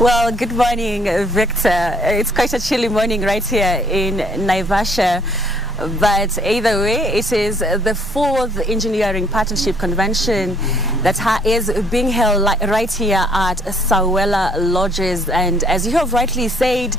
Well, good morning, Victor. It's quite a chilly morning right here in Naivasha. But either way, it is the 4th Engineering Partnership Convention that is being held right here at Sawela Lodges. And as you have rightly said,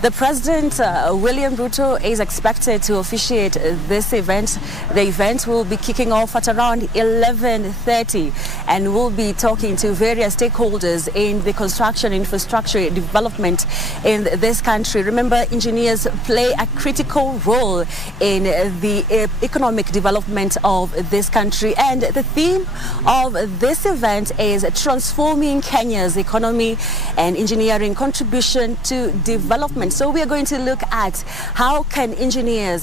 the President, William Ruto, is expected to officiate this event. The event will be kicking off at around 11:30 and we'll be talking to various stakeholders in the construction infrastructure development in this country. Remember, engineers play a critical role in the economic development of this country. And the theme of this event is transforming Kenya's economy and engineering contribution to development. So we are going to look at how can engineers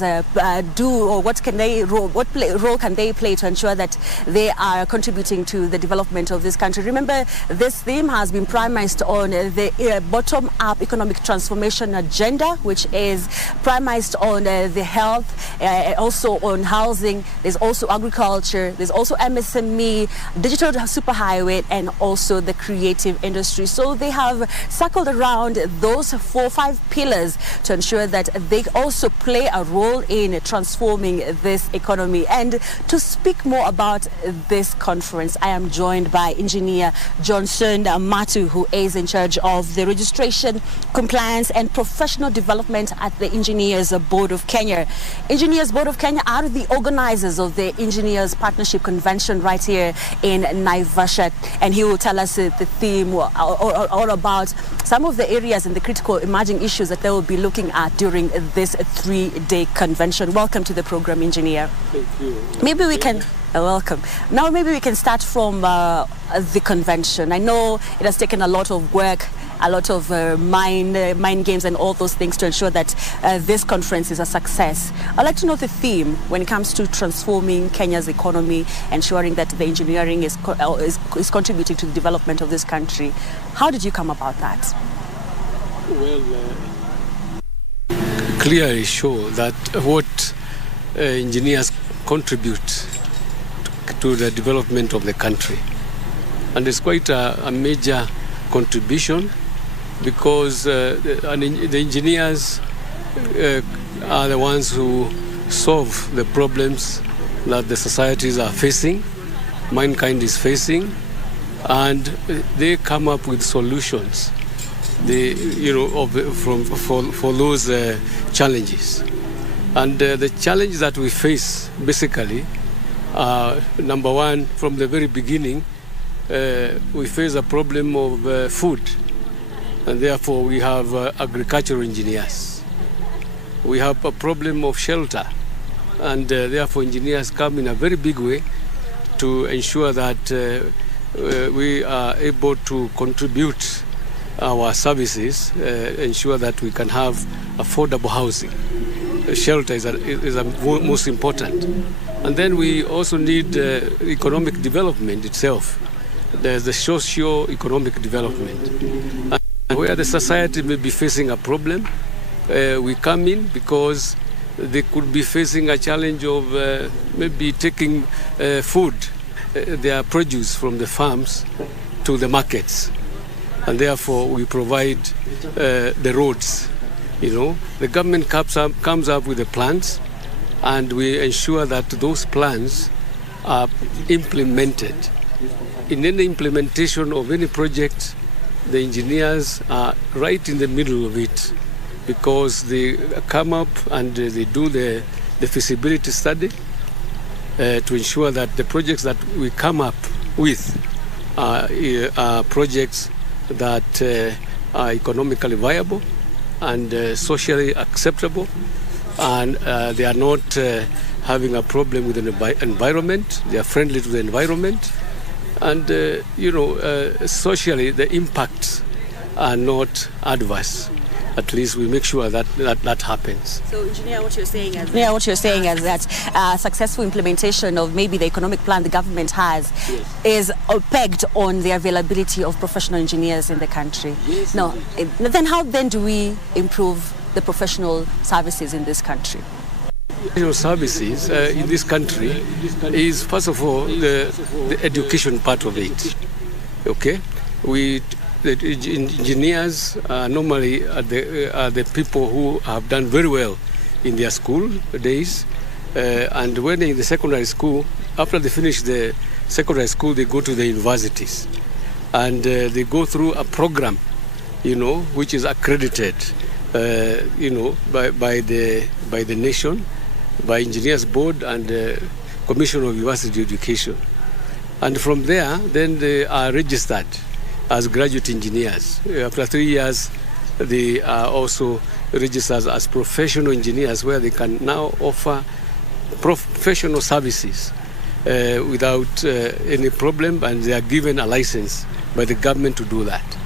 do, or what role can they play to ensure that they are contributing to the development of this country. Remember, this theme has been premised on the bottom-up economic transformation agenda, which is premised on the health, also on housing. There's also agriculture, there's also MSME, digital superhighway, and also the creative industry. So they have circled around those 4-5 pillars to ensure that they also play a role in transforming this economy. And to speak more about this conference, I am joined by Engineer Johnson Matu, who is in charge of the registration, compliance, and professional development at the Engineers Board of Kenya. Engineers Board of Kenya are the organizers of the Engineers Partnership Convention right here in Naivasha, and he will tell us the theme all about some of the areas and the critical emerging issues that they will be looking at during this 3-day convention. Welcome to the program, Engineer. Thank you. Maybe we can welcome. Now maybe we can start from the convention. I know it has taken a lot of work, a lot of mind games and all those things to ensure that this conference is a success. I'd like to know the theme when it comes to transforming Kenya's economy, ensuring that the engineering is contributing to the development of this country. How did you come about that? Well, clearly show that what engineers contribute to the development of the country. And it's quite a major contribution, because the engineers are the ones who solve the problems that the societies are facing, mankind is facing, and they come up with solutions for those challenges. And the challenge that we face, basically, number one, from the very beginning, we face a problem of food, and therefore we have agricultural engineers. We have a problem of shelter, and therefore engineers come in a very big way to ensure that we are able to contribute our services, ensure that we can have affordable housing. Shelter is most important. And then we also need economic development itself. There's the socio-economic development. And where the society may be facing a problem, we come in because they could be facing a challenge of maybe taking food, their produce from the farms to the markets. And therefore we provide the roads. The government comes up with the plans, and we ensure that those plans are implemented. In any implementation of any project, the engineers are right in the middle of it, because they come up and they do the feasibility study to ensure that the projects that we come up with are projects that are economically viable and socially acceptable, and they are not having a problem with the environment. They are friendly to the environment, and socially the impacts are not adverse. At least we make sure that happens. So, Engineer, what you're saying is that successful implementation of maybe the economic plan the government has is pegged on the availability of professional engineers in the country. Yes, no, then how then do we improve the professional services in this country? Professional services in this country is, first of all, the education part of it. Okay, engineers normally are the people who have done very well in their school days, and when they're in the secondary school, after they finish the secondary school, they go to the universities, and they go through a program, which is accredited, by the nation, by Engineers Board and Commission of University Education. And from there, then they are registered as graduate engineers. After 3 years, they are also registered as professional engineers, where they can now offer professional services without any problem, and they are given a license by the government to do that.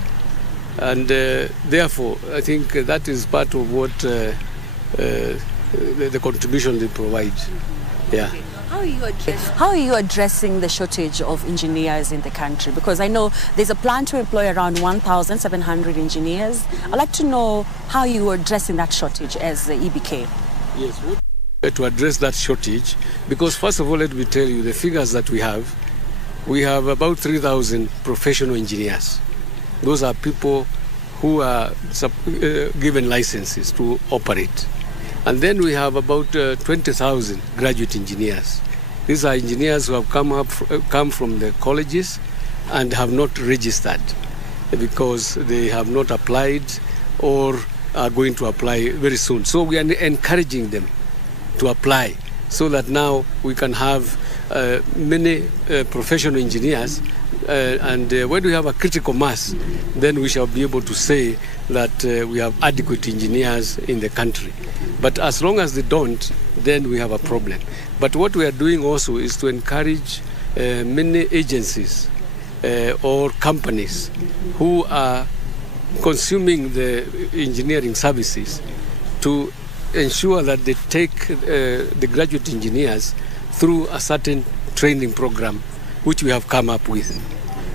And therefore, I think that is part of what the contribution they provide. Yeah. How are you addressing the shortage of engineers in the country? Because I know there's a plan to employ around 1,700 engineers. I'd like to know how you are addressing that shortage as the EBK. Yes, to address that shortage, because first of all, let me tell you the figures that we have. We have about 3,000 professional engineers. Those are people who are given licenses to operate. And then we have about 20,000 graduate engineers. These are engineers who have come from the colleges and have not registered because they have not applied or are going to apply very soon. So we are encouraging them to apply so that now we can have many professional engineers, and when we have a critical mass, then we shall be able to say that we have adequate engineers in the country. But as long as they don't, then we have a problem. But what we are doing also is to encourage many agencies or companies who are consuming the engineering services to ensure that they take the graduate engineers through a certain training program, which we have come up with.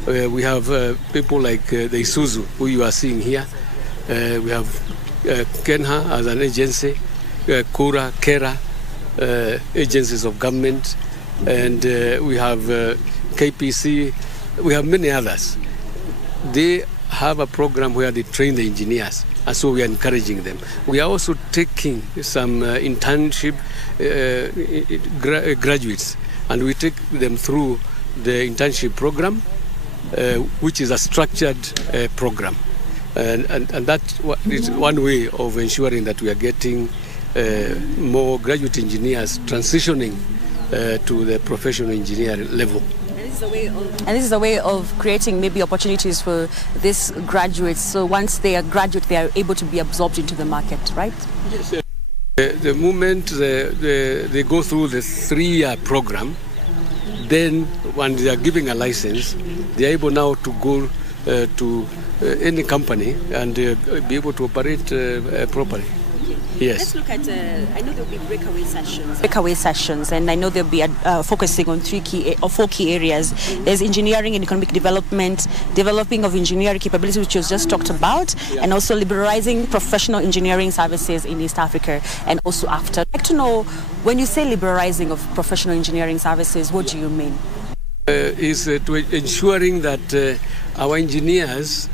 We have people like the Isuzu, who you are seeing here. We have Kenha as an agency, Kura, Kera, agencies of government, and we have KPC. We have many others. They have a program where they train the engineers, and so we are encouraging them. We are also taking some internship graduates, and we take them through the internship program, which is a structured program. And that is one way of ensuring that we are getting more graduate engineers transitioning to the professional engineer level. And this is a way of creating maybe opportunities for these graduates. So once they are graduate, they are able to be absorbed into the market, right? Yes. The moment they go through the 3-year program, then when they are giving a license, they are able now to go to any company and be able to operate properly. Yes. Let's look at, I know there will be breakaway sessions, and I know they'll be focusing on 4 key areas. There's engineering and economic development, developing of engineering capabilities, which was just talked about, and also liberalizing professional engineering services in East Africa and also after. I'd like to know, when you say liberalizing of professional engineering services, what do you mean? Is to ensuring that our engineers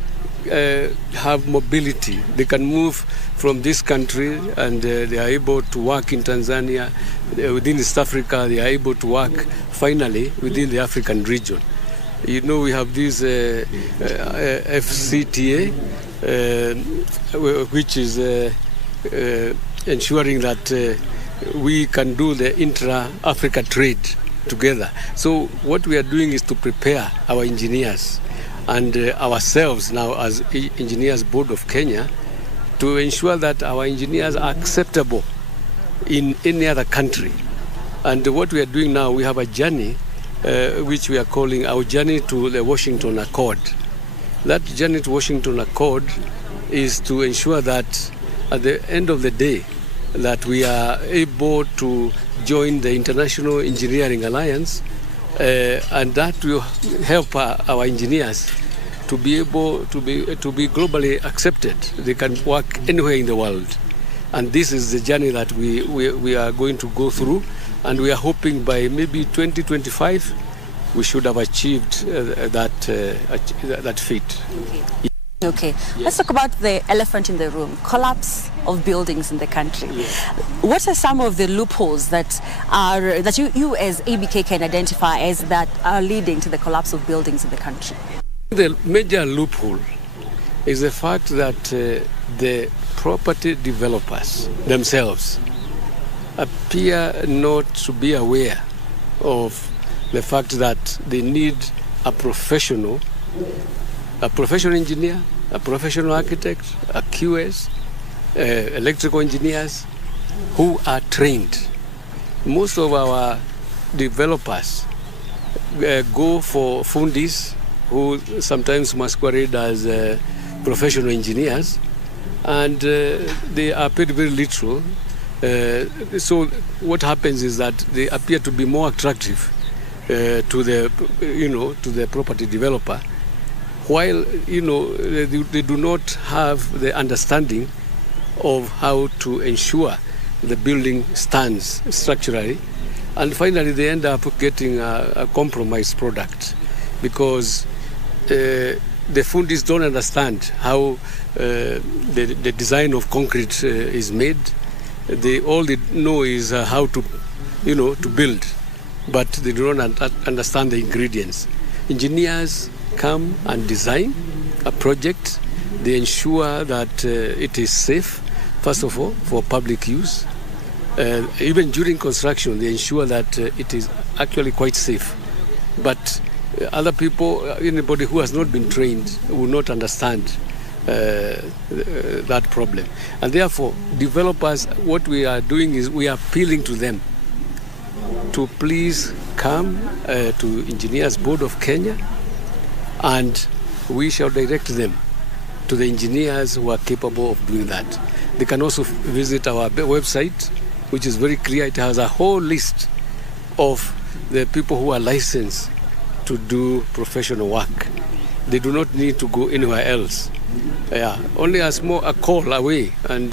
have mobility. They can move from this country and they are able to work in Tanzania, within East Africa. They are able to work finally within the African region. You know, we have this FCTA, which is ensuring that we can do the intra-Africa trade together. So what we are doing is to prepare our engineers and ourselves now as Engineers Board of Kenya to ensure that our engineers are acceptable in any other country. And what we are doing now, we have a journey which we are calling our journey to the Washington Accord. That journey to Washington Accord is to ensure that at the end of the day that we are able to join the International Engineering Alliance, and that will help our engineers to be able to be globally accepted. They can work anywhere in the world, and this is the journey that we are going to go through, and we are hoping by maybe 2025 we should have achieved that feat. Okay. Okay, let's talk about the elephant in the room, collapse of buildings in the country. What are some of the loopholes that you as ABK can identify as that are leading to the collapse of buildings in the country? The major loophole is the fact that the property developers themselves appear not to be aware of the fact that they need a professional engineer, a professional architect, a QS, electrical engineers who are trained. Most of our developers go for fundis who sometimes masquerade as professional engineers, and they are paid very little. So what happens is that they appear to be more attractive to the property developer, while they do not have the understanding of how to ensure the building stands structurally, and finally they end up getting a compromised product because the fundis don't understand how the design of concrete is made. All they know is how to build, but they do not understand the ingredients. Engineers come and design a project. They ensure that it is safe, first of all, for public use. Even during construction, they ensure that it is actually quite safe. But other people, anybody who has not been trained, will not understand that problem. And therefore, developers, what we are doing is we are appealing to them to please come to Engineers Board of Kenya, and we shall direct them to the engineers who are capable of doing that. They can also visit our website, which is very clear. It has a whole list of the people who are licensed to do professional work. They do not need to go anywhere else. Only a call away, and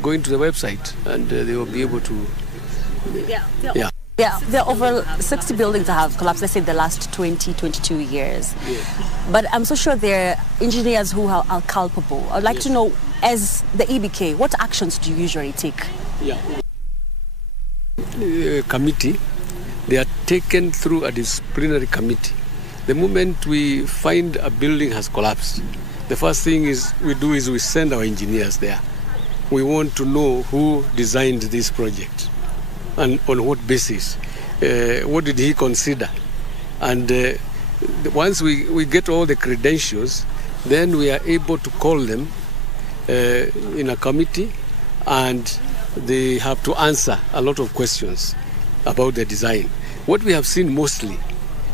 go into the website, and they will be able to. Yeah, there are over 60 buildings that have collapsed, let's say, in the last 20, 22 years. But I'm so sure there are engineers who are culpable. I'd like to know, as the EBK, what actions do you usually take? Committee, they are taken through a disciplinary committee. The moment we find a building has collapsed, the first thing we do is we send our engineers there. We want to know who designed this project and on what basis. What did he consider? And once we get all the credentials, then we are able to call them in a committee, and they have to answer a lot of questions about the design. What we have seen mostly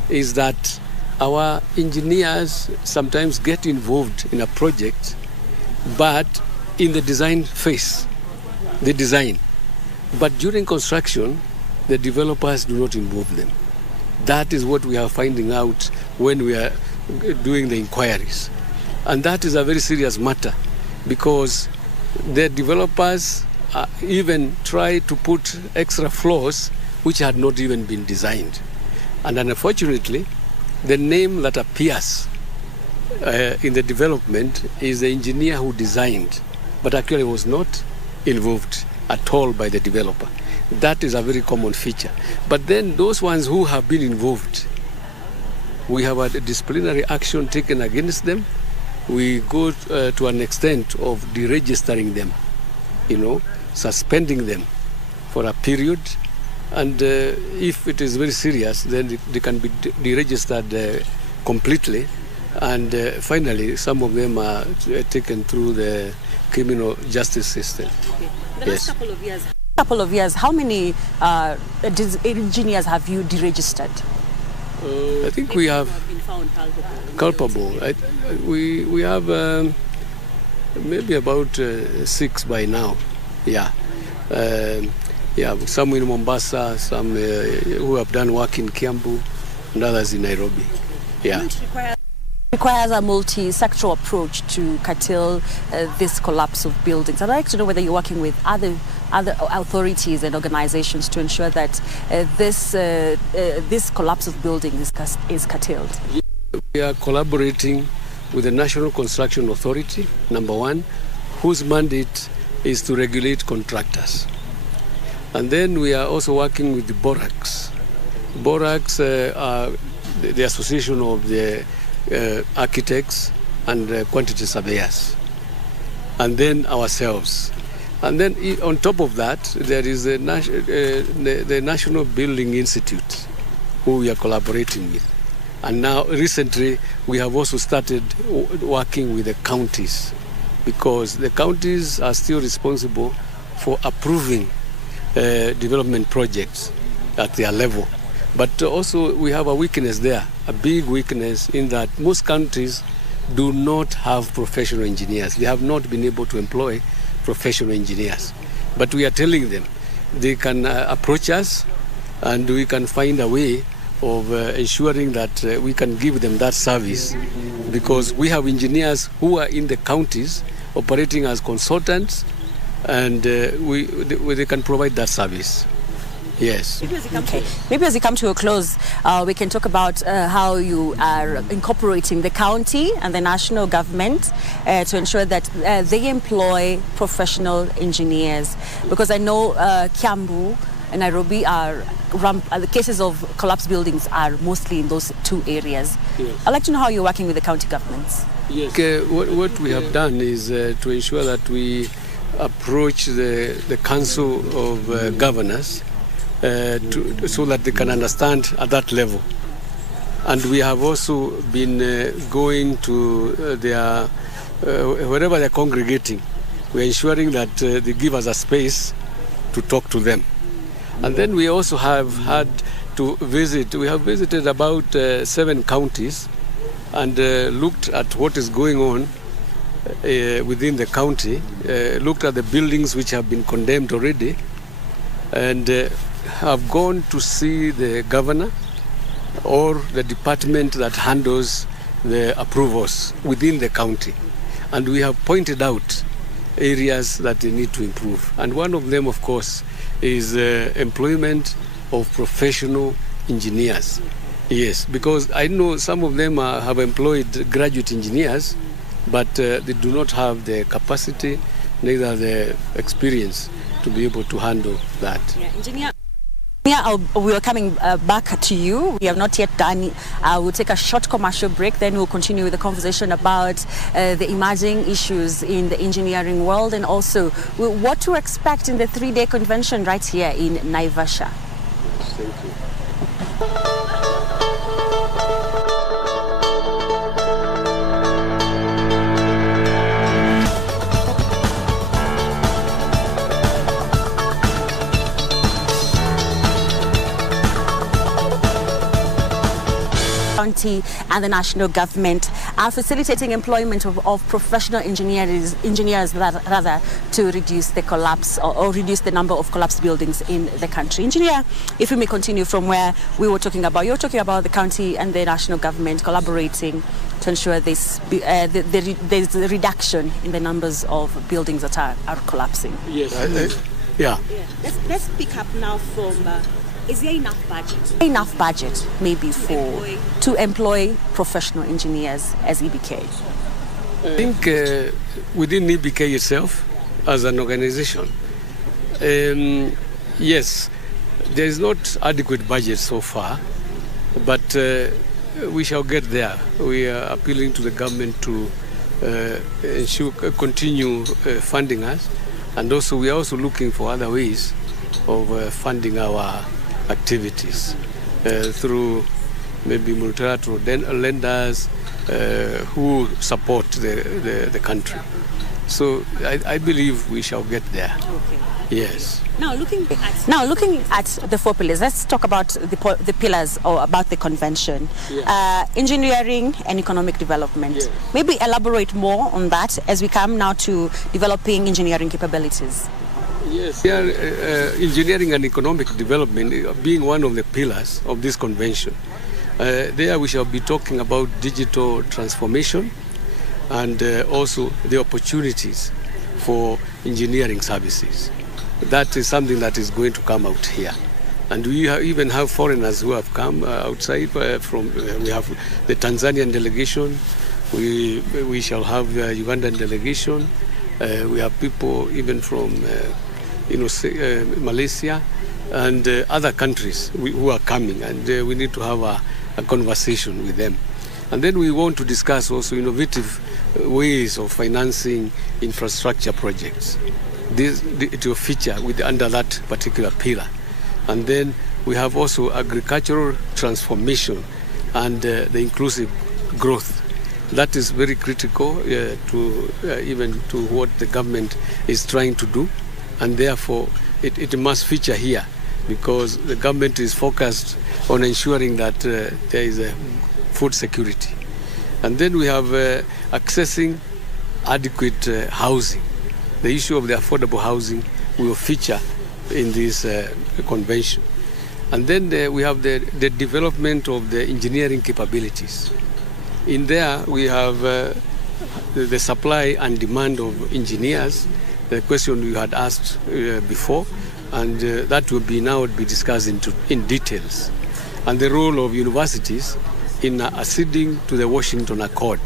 is that our engineers sometimes get involved in a project, but in the design phase, they design. But during construction, the developers do not involve them. That is what we are finding out when we are doing the inquiries. And that is a very serious matter, because the developers even try to put extra floors which had not even been designed. And unfortunately, the name that appears in the development is the engineer who designed, but actually was not involved at all by the developer. That is a very common feature. But then those ones who have been involved, we have a disciplinary action taken against them. We go to an extent of deregistering them, suspending them for a period. And if it is very serious, then they can be deregistered completely. And finally, some of them are taken through the criminal justice system. Okay. The last couple of years, how many engineers have you deregistered? I think we have been found culpable. We have maybe about 6 by now. Some in Mombasa, some who have done work in Kiambu, and others in Nairobi. Requires a multi-sectoral approach to curtail this collapse of buildings. I'd like to know whether you're working with other authorities and organizations to ensure that this collapse of buildings is curtailed. We are collaborating with the National Construction Authority, number one, whose mandate is to regulate contractors. And then we are also working with the BORACs. BORACs are the Association of the Architects and Quantity Surveyors. And then ourselves. And then on top of that, there is the National Building Institute, who we are collaborating with. And now, recently, we have also started working with the counties, because the counties are still responsible for approving development projects at their level. But also, we have a weakness there, a big weakness, in that most counties do not have professional engineers. They have not been able to employ professional engineers. But we are telling them they can approach us, and we can find a way of ensuring that we can give them that service, because we have engineers who are in the counties operating as consultants, and they can provide that service. Yes. Okay. Maybe as we come to a close, we can talk about how you are incorporating the county and the national government to ensure that they employ professional engineers. Because I know Kiambu and Nairobi the cases of collapsed buildings are mostly in those two areas. Yes. I'd like to know how you're working with the county governments. Yes. Okay. What we have done is to ensure that we approach the Council of Governors so that they can understand at that level. And we have also been going to their, wherever they're congregating, we're ensuring that they give us a space to talk to them. And then we also have had to visit, we have visited about 7 counties and looked at what is going on within the county, looked at the buildings which have been condemned already, and have gone to see the governor or the department that handles the approvals within the county. And we have pointed out areas that they need to improve. And one of them, of course, is employment of professional engineers. Yes, because I know some of them have employed graduate engineers, but they do not have the capacity, neither the experience to be able to handle that. Yeah, engineer. Yeah, we are coming back to you. We have not yet done. We'll take a short commercial break, then we'll continue with the conversation about the emerging issues in the engineering world, and also what to expect in the 3-day convention right here in Naivasha. Thank you. County and the national government are facilitating employment of professional engineers rather, to reduce the collapse or reduce the number of collapsed buildings in the country. Engineer, if we may continue from where we were talking about, you're talking about the county and the national government collaborating to ensure there's a reduction in the numbers of buildings that are collapsing. Yes. Yeah. Let's pick up now from. Is there enough budget? Enough budget, maybe, to employ professional engineers as EBK? I think within EBK itself, as an organization, yes, there is not adequate budget so far, but we shall get there. We are appealing to the government to continue funding us, and also we are also looking for other ways of funding our activities through maybe multilateral lenders who support the country. So I believe we shall get there. Okay. Yes. Now looking at the 4 pillars, let's talk about the pillars or about the convention. Yeah. Engineering and economic development. Yeah. Maybe elaborate more on that as we come now to developing engineering capabilities. Yes, engineering and economic development being one of the pillars of this convention. There we shall be talking about digital transformation and also the opportunities for engineering services. That is something that is going to come out here. And we even have foreigners who have come outside from, we have the Tanzanian delegation, We shall have the Ugandan delegation. We have people even from Malaysia and other countries who are coming, and we need to have a conversation with them. And then we want to discuss also innovative ways of financing infrastructure projects. It will feature under that particular pillar. And then we have also agricultural transformation and the inclusive growth. That is very critical even to what the government is trying to do, and therefore it must feature here, because the government is focused on ensuring that there is a food security. And then we have accessing adequate housing. The issue of the affordable housing will feature in this convention. And then we have the development of the engineering capabilities. In there, we have the supply and demand of engineers, the question you had asked before, and that will be discussed in details. And the role of universities in acceding to the Washington Accord.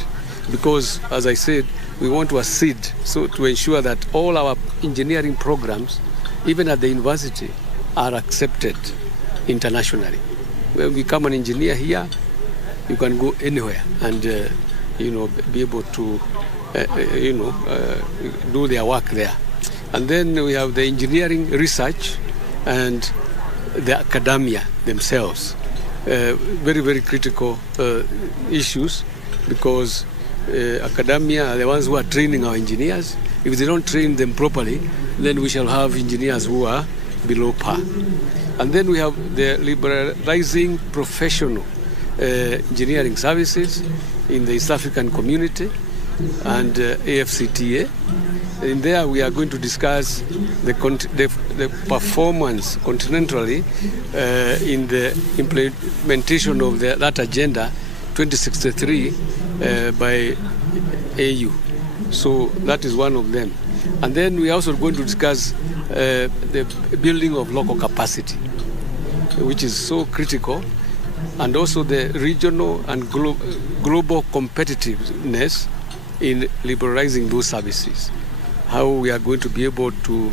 Because, as I said, we want to accede to ensure that all our engineering programs, even at the university, are accepted internationally. When we become an engineer here, you can go anywhere and be able to do their work there. And then we have the engineering research and the academia themselves. Very, very critical issues, because academia are the ones who are training our engineers. If they don't train them properly, then we shall have engineers who are below par. And then we have the liberalizing professional engineering services in the East African community and AFCTA. In there, we are going to discuss the performance continentally in the implementation of that agenda 2063 by AU. So that is one of them. And then we are also going to discuss the building of local capacity, which is so critical, and also the regional and global competitiveness in liberalizing those services. How we are going to be able to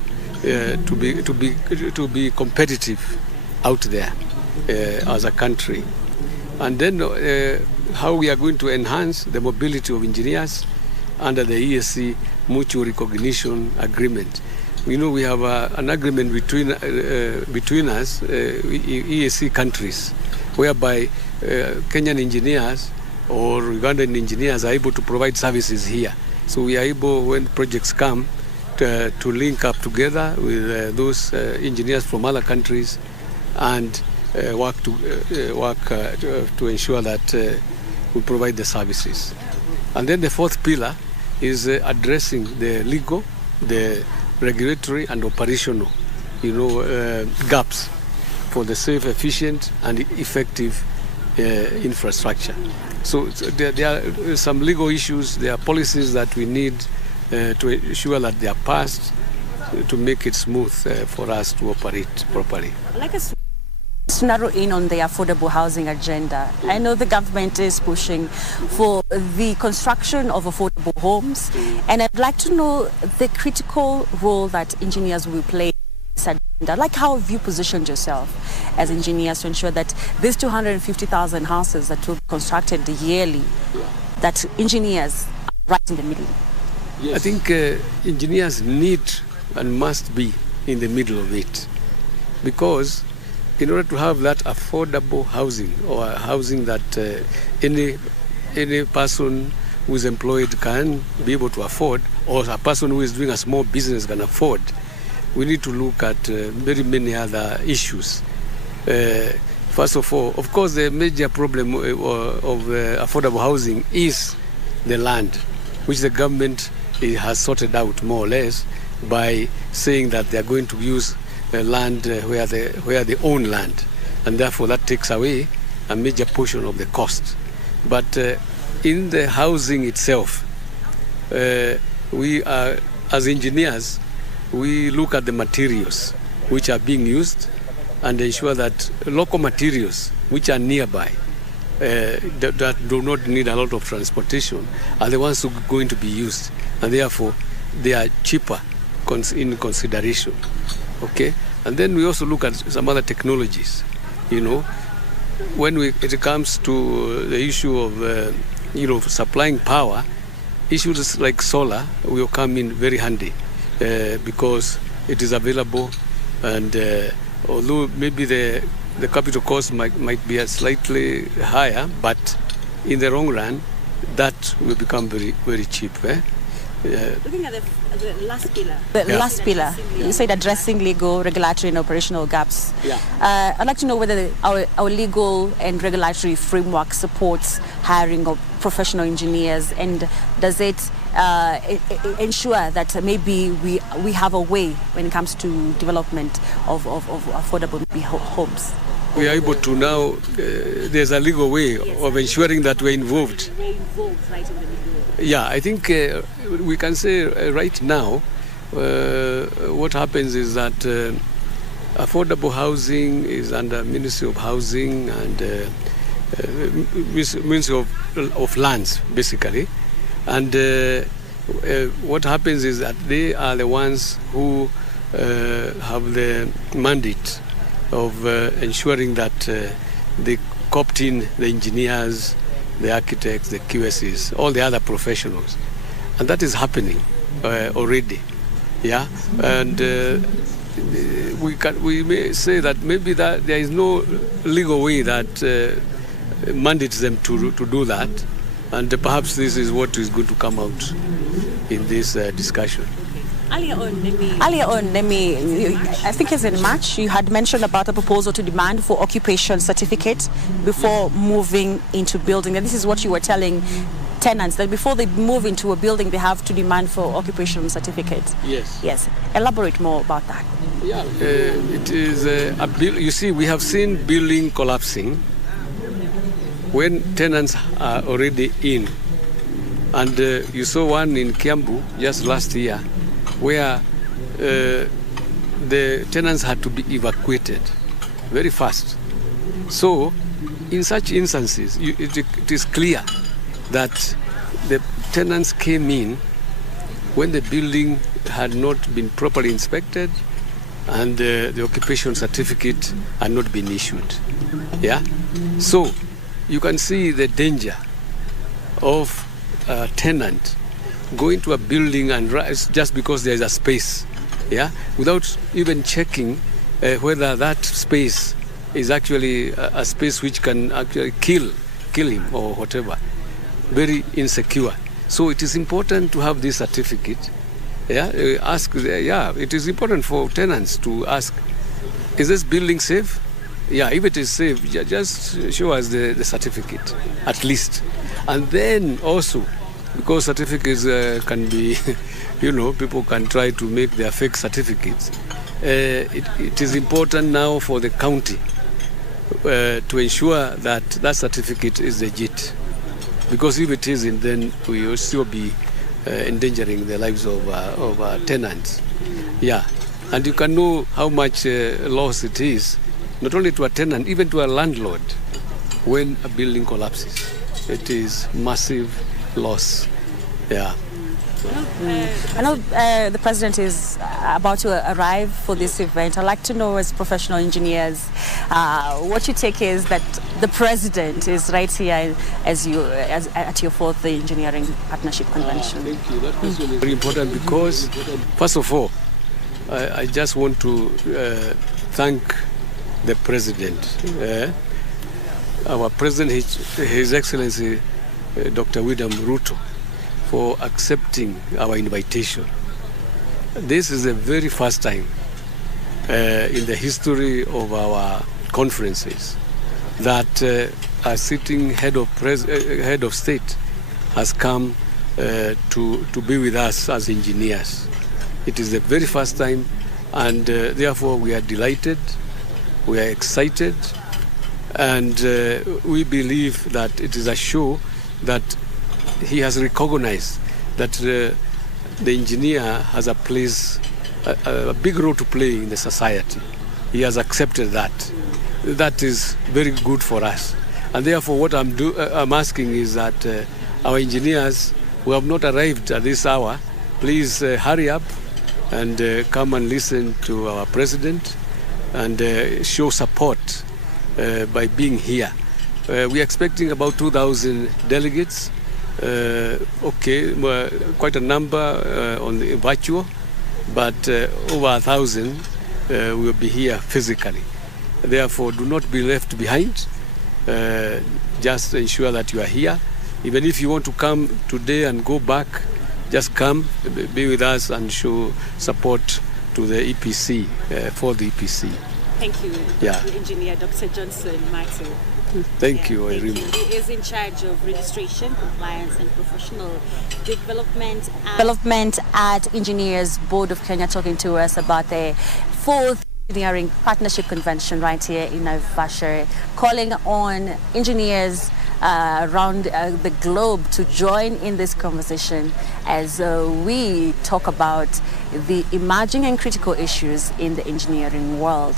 be competitive out there as a country, and then how we are going to enhance the mobility of engineers under the ESC Mutual Recognition Agreement. We know we have an agreement between us, ESC countries, whereby Kenyan engineers or Ugandan engineers are able to provide services here. So we are able, when projects come, to link up together with those engineers from other countries and work to ensure that we provide the services. And then the fourth pillar is addressing the legal, the regulatory and operational, gaps for the safe, efficient and effective infrastructure. So there are some legal issues, there are policies that we need to ensure that they are passed to make it smooth for us to operate properly. I'd like us to narrow in on the affordable housing agenda. I know the government is pushing for the construction of affordable homes, and I'd like to know the critical role that engineers will play in this agenda. Like, how have you positioned yourself as engineers to ensure that these 250,000 houses that will be constructed yearly, that engineers are right in the middle? Yes. I think engineers need and must be in the middle of it, because in order to have that affordable housing, or housing that any person who is employed can be able to afford, or a person who is doing a small business can afford, we need to look at very many other issues. First of all, of course, the major problem of affordable housing is the land, which the government has sorted out more or less by saying that they are going to use land where they own land, and therefore that takes away a major portion of the cost. But in the housing itself, we are, as engineers, we look at the materials which are being used and ensure that local materials which are nearby that do not need a lot of transportation are the ones who are going to be used, and therefore they are cheaper in consideration. Okay, and then we also look at some other technologies. When it comes to the issue of supplying power, issues like solar will come in very handy because it is available, and although maybe the capital cost might be slightly higher, but in the long run, that will become very, very cheap. Looking at the last pillar. Last pillar, you said addressing legal, regulatory and operational gaps. Yeah. I'd like to know whether our legal and regulatory framework supports hiring of professional engineers, and does it ensure that maybe we have a way when it comes to development of affordable homes? We are able to now, there's a legal way of ensuring that we're involved. We're involved right in the legal. Yeah, I think we can say right now what happens is that affordable housing is under Ministry of Housing and Ministry of Lands, basically. And what happens is that they are the ones who have the mandate of ensuring that they opt in the engineers, the architects, the QSs, all the other professionals. And that is happening already. Yeah, and we may say that maybe that there is no legal way that mandates them to do that, and perhaps this is what is going to come out in this discussion. Earlier on, I think it's in March, you had mentioned about a proposal to demand for occupation certificate before moving into building. And this is what you were telling tenants, that before they move into a building, they have to demand for occupation certificate. Yes. Yes. Elaborate more about that. Yeah. It is you see, we have seen building collapsing when tenants are already in. And you saw one in Kiambu just last year, where the tenants had to be evacuated very fast. So, in such instances, it is clear that the tenants came in when the building had not been properly inspected and the occupation certificate had not been issued. Yeah? So, you can see the danger of a tenant going to a building and rise just because there is a space, yeah, without even checking whether that space is actually a space which can actually kill him or whatever. Very insecure. So it is important to have this certificate. Yeah, it is important for tenants to ask, is this building safe? Yeah, if it is safe, just show us the certificate, at least. And then also, because certificates can be, people can try to make their fake certificates. It is important now for the county to ensure that that certificate is legit. Because if it isn't, then we will still be endangering the lives of tenants. Yeah, and you can know how much loss it is, not only to a tenant, even to a landlord, when a building collapses. It is massive loss. Yeah. I know the president is about to arrive for this event. I'd like to know, as professional engineers, what your take is that the president is right here at your 4th Engineering Partnership Convention. Thank you. That question is very important because, first of all, I just want to thank the president. Our president, His Excellency Dr. William Ruto, for accepting our invitation. This is the very first time in the history of our conferences that a sitting head of state has come to be with us as engineers. It is the very first time, and therefore we are delighted, we are excited, and we believe that it is a show that he has recognized that the engineer has a place, a big role to play in the society. He has accepted that. That is very good for us. And therefore, what I'm asking is that our engineers who have not arrived at this hour, please hurry up and come and listen to our president and show support by being here. We're expecting about 2,000 delegates. Quite a number on the virtual, but over 1,000 will be here physically. Therefore, do not be left behind. Just ensure that you are here. Even if you want to come today and go back, just come, be with us and show support to the EPC, for the EPC. Thank you, Engineer Dr. Johnson Matu. Thank you, Thank Irene. you. He is in charge of registration, compliance, and professional development at Engineers Board of Kenya, talking to us about the 4th Engineering Partnership Convention right here in Naivasha, calling on engineers around the globe to join in this conversation as we talk about the emerging and critical issues in the engineering world.